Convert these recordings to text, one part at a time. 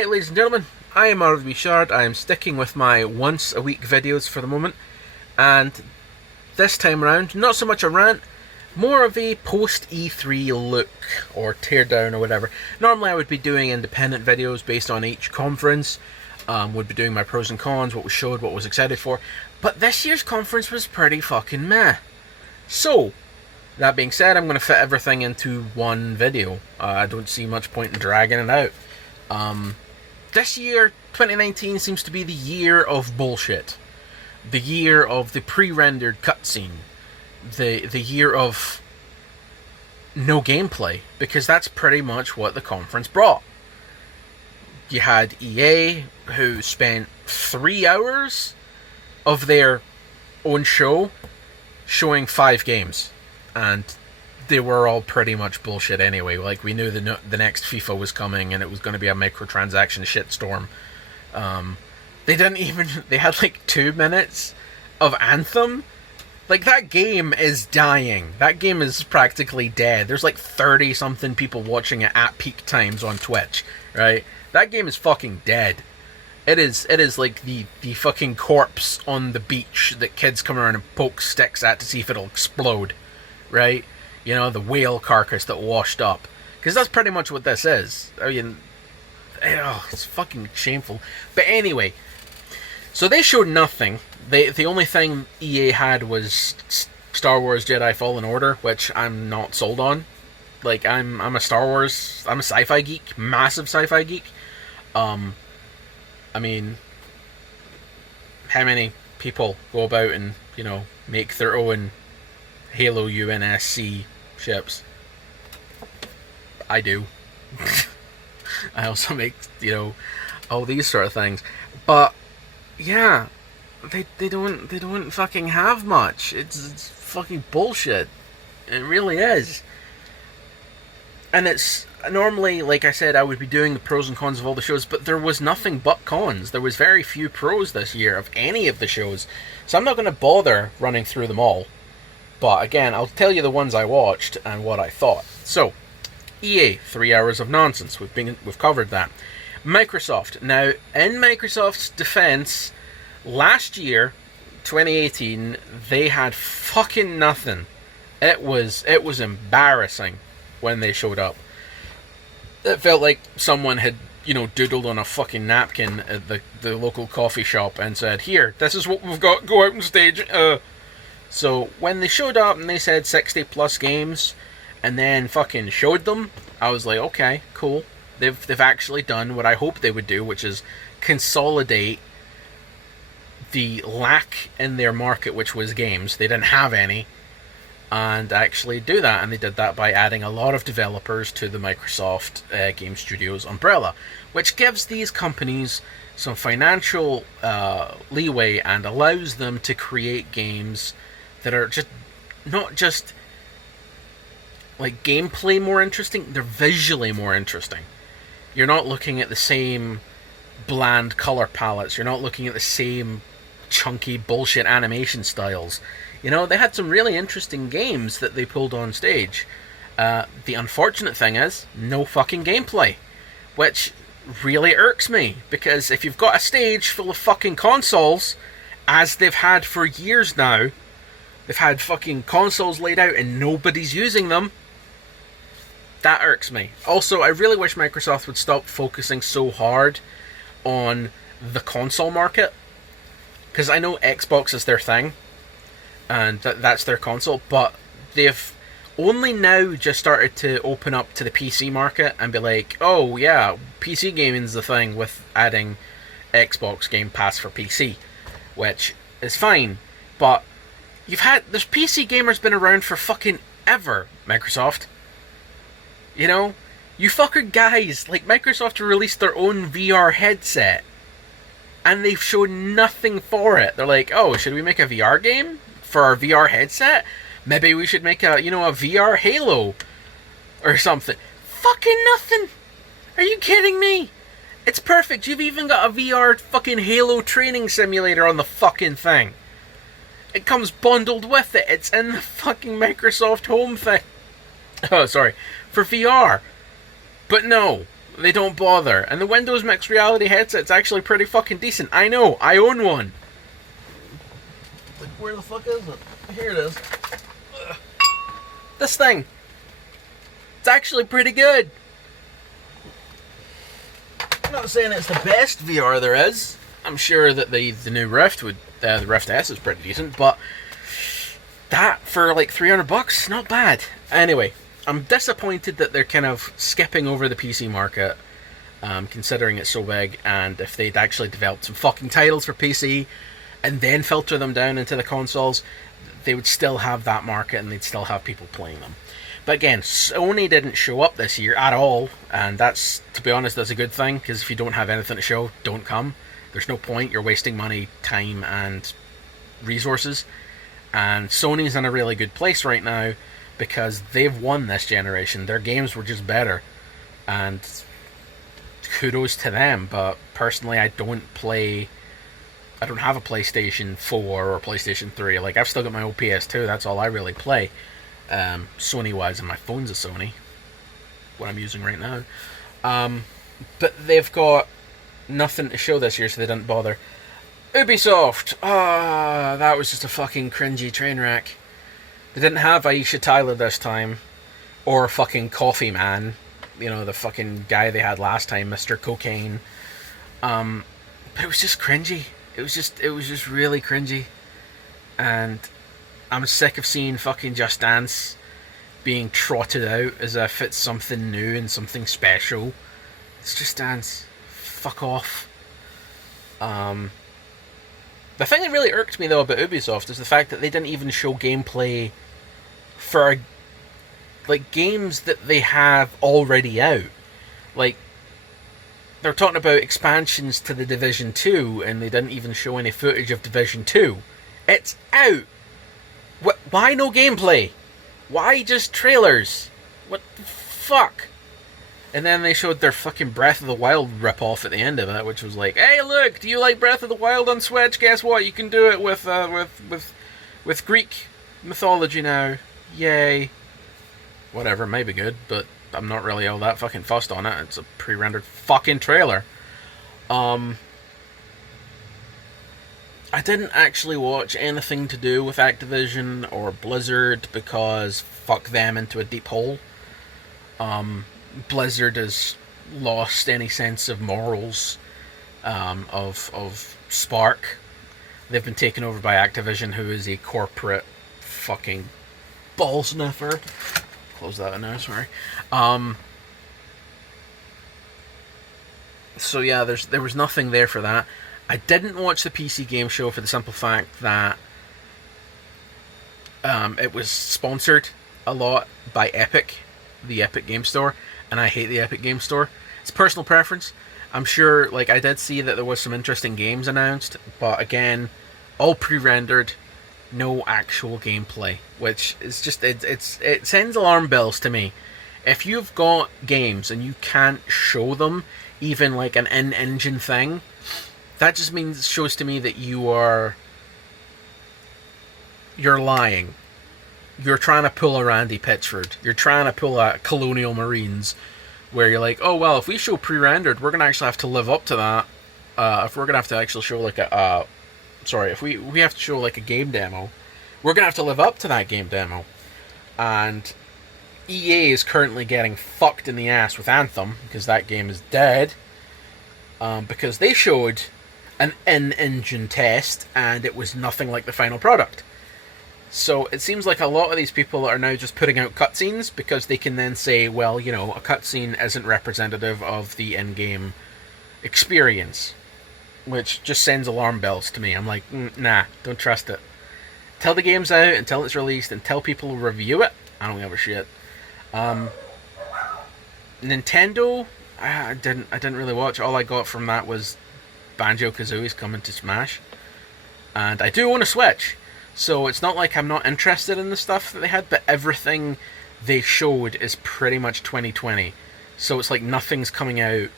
Alright, ladies and gentlemen, I am RB Shard. I am sticking with my once a week videos for the moment, and this time around, not so much a rant, more of a post E3 look or teardown or whatever. Normally I would be doing independent videos based on each conference, would be doing my pros and cons, what was showed, what was excited for, but this year's conference was pretty fucking meh. So, that being said, I'm going to fit everything into one video. I don't see much point in dragging it out. This year, 2019, seems to be the year of bullshit. The year of the pre-rendered cutscene. The year of no gameplay. Because that's pretty much what the conference brought. You had EA, who spent 3 hours of their own show showing 5 games. And they were all pretty much bullshit anyway. Like, we knew the next FIFA was coming and it was going to be a microtransaction shitstorm. They had like 2 minutes of Anthem. Like, that game is dying. That game is practically dead. There's like 30 something people watching it at peak times on Twitch, right? That game is fucking dead. It is like the fucking corpse on the beach that kids come around and poke sticks at to see if it'll explode, right? You know, the whale carcass that washed up. Because that's pretty much what this is. I mean, it's fucking shameful. But anyway, so they showed nothing. The only thing EA had was Star Wars Jedi Fallen Order, which I'm not sold on. Like, I'm a sci-fi geek, massive sci-fi geek. I mean, how many people go about and, you know, make their own Halo UNSC ships? I do. I also make, you know, all these sort of things. But yeah, they don't fucking have much. It's fucking bullshit. It really is. And it's normally, like I said, I would be doing the pros and cons of all the shows, but there was nothing but cons. There was very few pros this year of any of the shows. So I'm not going to bother running through them all. But again, I'll tell you the ones I watched and what I thought. So, EA, 3 hours of nonsense. We've covered that. Microsoft. Now, in Microsoft's defense, last year, 2018, they had fucking nothing. It was embarrassing when they showed up. It felt like someone had, you know, doodled on a fucking napkin at the local coffee shop and said, "Here, this is what we've got. Go out on stage." So, when they showed up and they said 60 plus games, and then fucking showed them, I was like, okay, cool. They've actually done what I hoped they would do, which is consolidate the lack in their market, which was games. They didn't have any, and actually do that. And they did that by adding a lot of developers to the Microsoft Game Studios umbrella, which gives these companies some financial leeway and allows them to create games that are just not just like gameplay more interesting, they're visually more interesting. You're not looking at the same bland color palettes, you're not looking at the same chunky bullshit animation styles. You know, they had some really interesting games that they pulled on stage. The unfortunate thing is, no fucking gameplay, which really irks me, because if you've got a stage full of fucking consoles, as they've had for years now, they've had fucking consoles laid out and nobody's using them, that irks me. Also, I really wish Microsoft would stop focusing so hard on the console market, because I know Xbox is their thing, and that's their console, but they've only now just started to open up to the PC market and be like, oh yeah, PC gaming's the thing, with adding Xbox Game Pass for PC, which is fine, but there's PC gamers been around for fucking ever, Microsoft. You know, you fucker guys, like, Microsoft released their own VR headset, and they've shown nothing for it. They're like, oh, should we make a VR game for our VR headset? Maybe we should make a VR Halo or something. Fucking nothing. Are you kidding me? It's perfect. You've even got a VR fucking Halo training simulator on the fucking thing. It comes bundled with it. It's in the fucking Microsoft Home thing. Oh, sorry. For VR. But no. They don't bother. And the Windows Mixed Reality headset's actually pretty fucking decent. I know, I own one. Like, where the fuck is it? Here it is. This thing. It's actually pretty good. I'm not saying it's the best VR there is. I'm sure that the new Rift would, the Rift S is pretty decent, but that for like $300, not bad. Anyway, I'm disappointed that they're kind of skipping over the PC market, considering it's so big, and if they'd actually developed some fucking titles for PC and then filter them down into the consoles, they would still have that market and they'd still have people playing them. But again, Sony didn't show up this year at all, and that's, to be honest, that's a good thing, because if you don't have anything to show, don't come. There's no point, you're wasting money, time, and resources. And Sony's in a really good place right now, because they've won this generation. Their games were just better, and kudos to them. But personally, I don't have a PlayStation 4 or PlayStation 3. Like, I've still got my old PS2, that's all I really play. Sony wise, and my phone's a Sony, what I'm using right now. But they've got nothing to show this year, so they didn't bother. Ubisoft, that was just a fucking cringy train wreck. They didn't have Aisha Tyler this time, or fucking Coffee Man, you know, the fucking guy they had last time, Mr. Cocaine. But it was just cringy. It was just really cringy, and I'm sick of seeing fucking Just Dance being trotted out as if it's something new and something special. It's Just Dance. Fuck off. The thing that really irked me though about Ubisoft is the fact that they didn't even show gameplay for like games that they have already out. Like, they're talking about expansions to the Division 2 and they didn't even show any footage of Division 2. It's out! Why no gameplay? Why just trailers? What the fuck? And then they showed their fucking Breath of the Wild ripoff at the end of it, which was like, hey look, do you like Breath of the Wild on Switch? Guess what? You can do it with Greek mythology now. Yay. Whatever, may be good, but I'm not really all that fucking fussed on it. It's a pre-rendered fucking trailer. I didn't actually watch anything to do with Activision or Blizzard because fuck them into a deep hole. Blizzard has lost any sense of morals, of spark. They've been taken over by Activision, who is a corporate fucking ball sniffer. Close that one now, sorry. So yeah, there was nothing there for that. I didn't watch the PC Game Show for the simple fact that it was sponsored a lot by Epic, the Epic Game Store, and I hate the Epic Game Store. It's personal preference. I'm sure, like, I did see that there was some interesting games announced, but again, all pre-rendered, no actual gameplay, which is just, it sends alarm bells to me. If you've got games and you can't show them, even like an in-engine thing, that just shows to me that you're lying. You're trying to pull a Randy Pitchford. You're trying to pull a Colonial Marines, where you're like, oh well, if we show pre-rendered, we're gonna actually have to live up to that. If we're gonna have to actually show like if we have to show like a game demo, we're gonna have to live up to that game demo. And EA is currently getting fucked in the ass with Anthem because that game is dead. Because they showed an in-engine test and it was nothing like the final product. So it seems like a lot of these people are now just putting out cutscenes because they can then say, well, you know, a cutscene isn't representative of the in-game experience, which just sends alarm bells to me. I'm like, nah, don't trust it. Till the game's out, until it's released, until people review it, I don't give a shit. Nintendo, I didn't really watch. All I got from that was Banjo-Kazooie's coming to Smash, and I do own a Switch. So it's not like I'm not interested in the stuff that they had, but everything they showed is pretty much 2020. So it's like nothing's coming out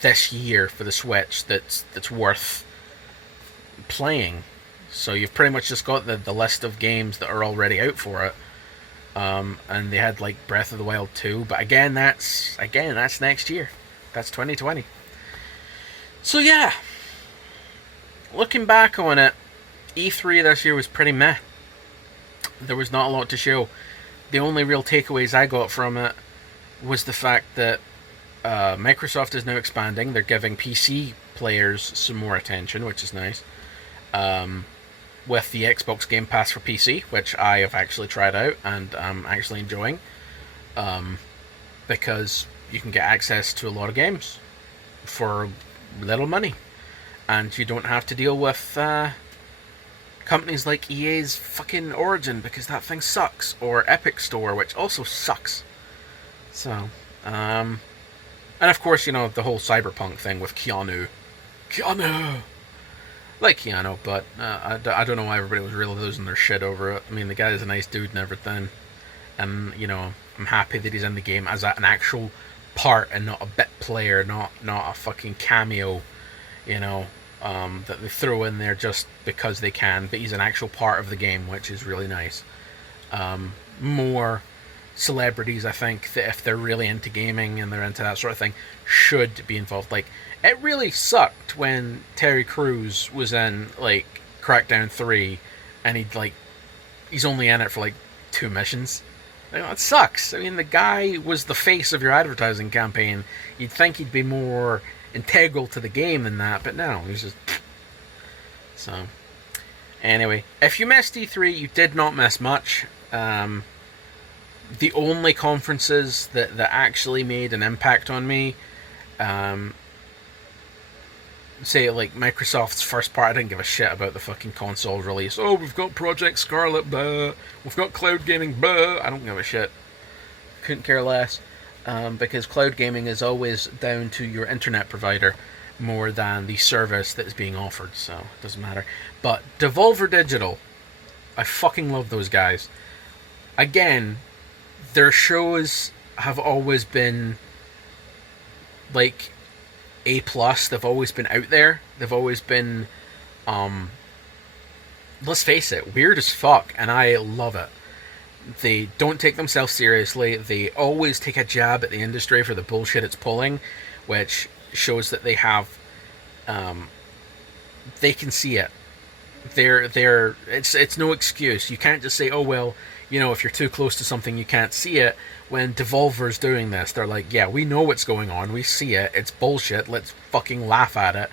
this year for the Switch that's worth playing. So you've pretty much just got the list of games that are already out for it. And they had like Breath of the Wild 2, but again that's next year. That's 2020. So yeah, looking back on it, E3 this year was pretty meh. There was not a lot to show. The only real takeaways I got from it was the fact that Microsoft is now expanding. They're giving PC players some more attention, which is nice. With the Xbox Game Pass for PC, which I have actually tried out and I'm actually enjoying. Because you can get access to a lot of games for little money. And you don't have to deal with companies like EA's fucking Origin, because that thing sucks. Or Epic Store, which also sucks. So, and of course, you know, the whole Cyberpunk thing with Keanu. Like Keanu, but I don't know why everybody was really losing their shit over it. I mean, the guy is a nice dude and everything. And, you know, I'm happy that he's in the game as an actual part and not a bit player, not a fucking cameo, you know, that they throw in there just because they can. But he's an actual part of the game, which is really nice. More celebrities, I think, that if they're really into gaming and they're into that sort of thing, should be involved. Like, it really sucked when Terry Crews was in, like, Crackdown 3, and he's only in it for, like, 2 missions. You know, it sucks. I mean, the guy was the face of your advertising campaign. You'd think he'd be more integral to the game than that, but no, he's just... So, anyway, if you missed E3, you did not miss much. The only conferences that actually made an impact on me, say, like, Microsoft's first part, I didn't give a shit about the fucking console release. Oh, we've got Project Scarlet, blah. We've got cloud gaming, blah. I don't give a shit. Couldn't care less. Because cloud gaming is always down to your internet provider more than the service that is being offered, so it doesn't matter. But Devolver Digital, I fucking love those guys. Again, their shows have always been, like, A+. They've always been out there. They've always been, let's face it, weird as fuck, and I love it. They don't take themselves seriously. They always take a jab at the industry for the bullshit it's pulling, which shows that they have, they can see it. It's no excuse. You can't just say, oh, well, you know, if you're too close to something, you can't see it. When Devolver's doing this, they're like, yeah, we know what's going on. We see it. It's bullshit. Let's fucking laugh at it.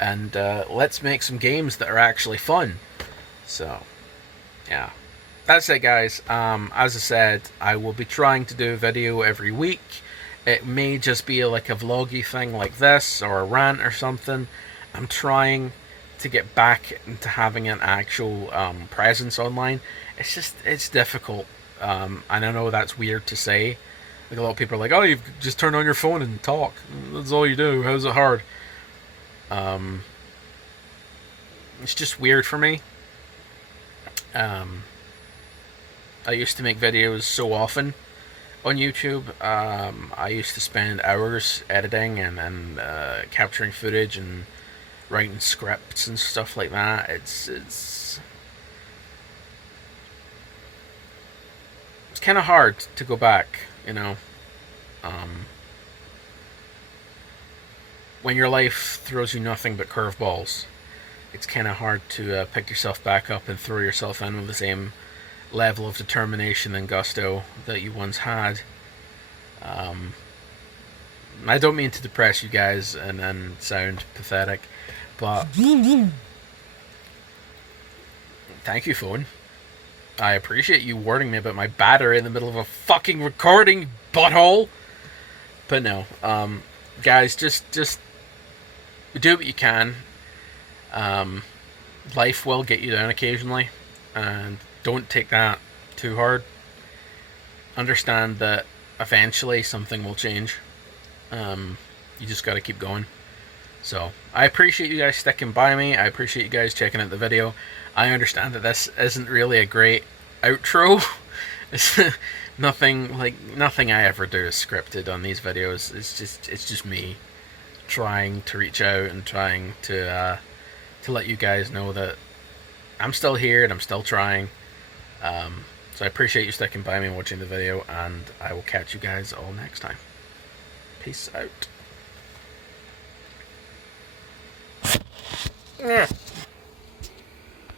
And let's make some games that are actually fun. So, yeah. That's it, guys. As I said, I will be trying to do a video every week. It may just be like a vloggy thing like this, or a rant or something. I'm trying to get back into having an actual presence online. It's difficult. And I know that's weird to say. Like, a lot of people are like, oh, you just turn on your phone and talk. That's all you do. How's it hard? It's just weird for me. I used to make videos so often on YouTube. I used to spend hours editing and capturing footage and writing scripts and stuff like that. It's kind of hard to go back, you know. When your life throws you nothing but curveballs, it's kind of hard to pick yourself back up and throw yourself in with the same level of determination and gusto that you once had. I don't mean to depress you guys and sound pathetic, but thank you, phone. I appreciate you warning me about my battery in the middle of a fucking recording, butthole. But no, guys, just do what you can. Life will get you down occasionally, and don't take that too hard. Understand that eventually something will change. You just gotta keep going. So, I appreciate you guys sticking by me. I appreciate you guys checking out the video. I understand that this isn't really a great outro. It's nothing I ever do is scripted on these videos. It's just me trying to reach out and trying to let you guys know that I'm still here and I'm still trying. So I appreciate you sticking by me and watching the video, and I will catch you guys all next time. Peace out. Yeah.